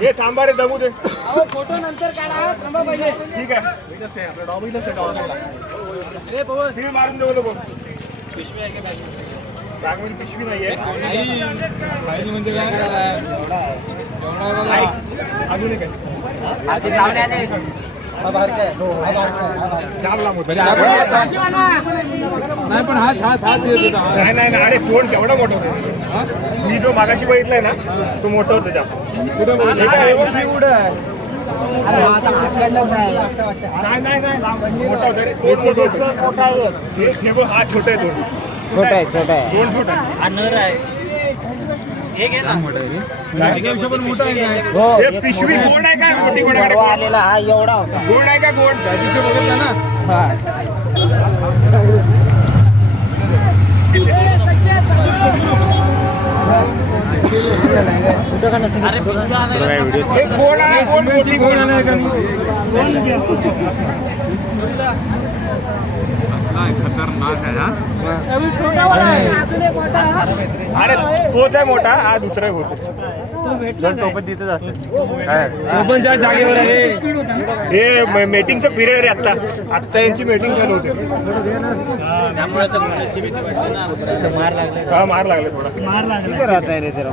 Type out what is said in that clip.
हे थांबा रे दमू दे. फोटो नंतर काढा. थांबा पाहिजे. ठीक आहे. तुम्ही मारून देऊ नको. पिशवी आहे का? जागेमध्ये पिशवी नाहीये. अजून एक नाही पण हात नाही अरे कोण केवढा मोठा होता. मी जो मागाशी बघितलाय ना तो मोठा होता जास्त. नाही मोठा होता रे. हा छोटा आहे. छोटा आहे छोटा आहे. दोन छोटा आहे. हे पिशवी गोड आहे काय? मोठी कोणाकडे आलेला हा एवढा होता. गोड आहे का? गोड बघितलं ना. एक गोड आहे. गोड मोठी गोड आहे का खतरनाक आहे अरे तोच आहे मोठा. हा दुसरा होतो. तो पण तिथेच असेल. तो पण त्या जागेवर आहे. हे मीटिंगचं पिरियड रे आता यांची मीटिंग चालू होते. मार लागले थोडा. राहत आहे रे त्याला.